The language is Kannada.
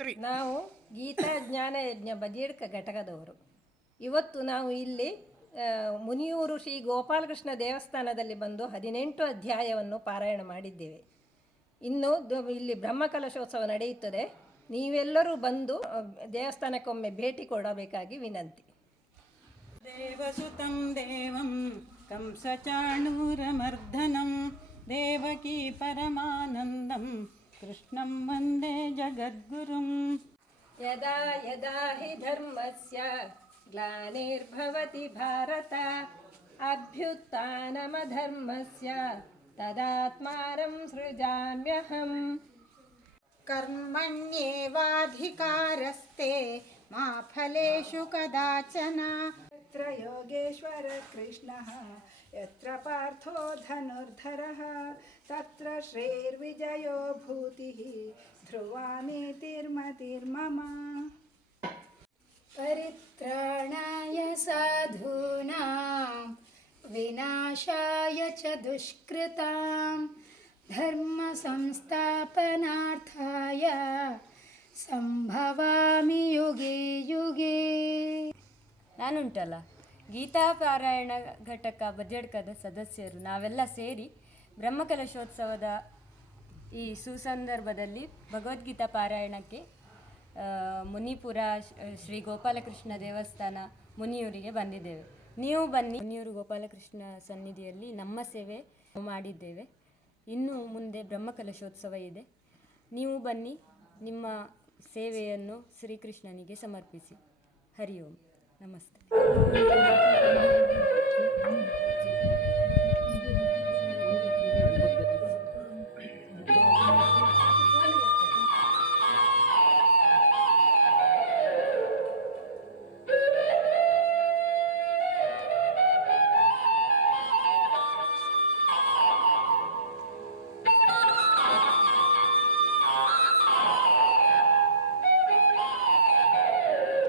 ನಾವು ಗೀತಾ ಜ್ಞಾನ ಯಜ್ಞ ಬದಿಯಡ್ಕ ಘಟಕದವರು. ಇವತ್ತು ನಾವು ಇಲ್ಲಿ ಮುನಿಯೂರು ಶ್ರೀ ಗೋಪಾಲಕೃಷ್ಣ ದೇವಸ್ಥಾನದಲ್ಲಿ ಬಂದು 18 ಅಧ್ಯಾಯವನ್ನು ಪಾರಾಯಣ ಮಾಡಿದ್ದೇವೆ. ಇನ್ನು ಇಲ್ಲಿ ಬ್ರಹ್ಮಕಲಶೋತ್ಸವ ನಡೆಯುತ್ತದೆ. ನೀವೆಲ್ಲರೂ ಬಂದು ದೇವಸ್ಥಾನಕ್ಕೊಮ್ಮೆ ಭೇಟಿ ಕೊಡಬೇಕಾಗಿ ವಿನಂತಿ. ದೇವಸುತಂ ದೇವಂ ಕಂಸಚಾಣೂರಮರ್ದನಂ ದೇವಕೀ ಪರಮಾನಂದಂ ಕೃಷ್ಣಂ ವಂದೇ ಜಗದ್ಗುರುಂ. ಯದಾ ಯದಾ ಹಿ ಧರ್ಮಸ್ಯ ಗ್ಲಾನಿರ್ಭವತಿ ಭಾರತ ಅಭ್ಯುತ್ಥಾನಮಧರ್ಮಸ್ಯ ತದಾತ್ಮಾನಂ ಸೃಜಾಮ್ಯಹಂ. ಕರ್ಮಣ್ಯೇವಾಧಿಕಾರಸ್ತೆ ಮಾ ಫಲೇಷು ಕದಾಚನ. ಯತ್ರ ಯೋಗೇಶ್ವರ ಕೃಷ್ಣಃ ಯತ್ರ ಪಾರ್ಥೋ ಧನುರ್ಧರಃ ತತ್ರ ಶ್ರೀರ್ವಿಜಯೋ ಭೂತಿಃ ಧ್ರುವಾ ನೀತಿರ್ಮತಿರ್ಮಮ. ಪರಿತ್ರಾಣಾಯ ಸಾಧೂನಾಂ ವಿನಾಶಾಯ ಚ ದುಷ್ಕೃತಾಂ ಧರ್ಮ ಸಂಸ್ಥಾಪನಾರ್ಥಾಯ ಸಂಭವಾಮಿ ಯುಗೇ ಯುಗೇ. ನಾನುಂಟಲ್ಲ ಗೀತಾ ಪಾರಾಯಣ ಘಟಕ ಬದಿಯಡ್ಕದ ಸದಸ್ಯರು ನಾವೆಲ್ಲ ಸೇರಿ ಬ್ರಹ್ಮಕಲಶೋತ್ಸವದ ಈ ಸುಸಂದರ್ಭದಲ್ಲಿ ಭಗವದ್ಗೀತಾ ಪಾರಾಯಣಕ್ಕೆ ಮುನಿಪುರ ಶ್ರೀ ಗೋಪಾಲಕೃಷ್ಣ ದೇವಸ್ಥಾನ ಮುನಿಯೂರಿಗೆ ಬಂದಿದ್ದೇವೆ. ನೀವು ಬನ್ನಿ. ಮುನಿಯೂರು ಗೋಪಾಲಕೃಷ್ಣ ಸನ್ನಿಧಿಯಲ್ಲಿ ನಮ್ಮ ಸೇವೆ ಮಾಡಿದ್ದೇವೆ. ಇನ್ನು ಮುಂದೆ ಬ್ರಹ್ಮಕಲಶೋತ್ಸವ ಇದೆ. ನೀವು ಬನ್ನಿ, ನಿಮ್ಮ ಸೇವೆಯನ್ನು ಶ್ರೀಕೃಷ್ಣನಿಗೆ ಸಮರ್ಪಿಸಿ. ಹರಿ ಓಂ. ನಮಸ್ತೆ.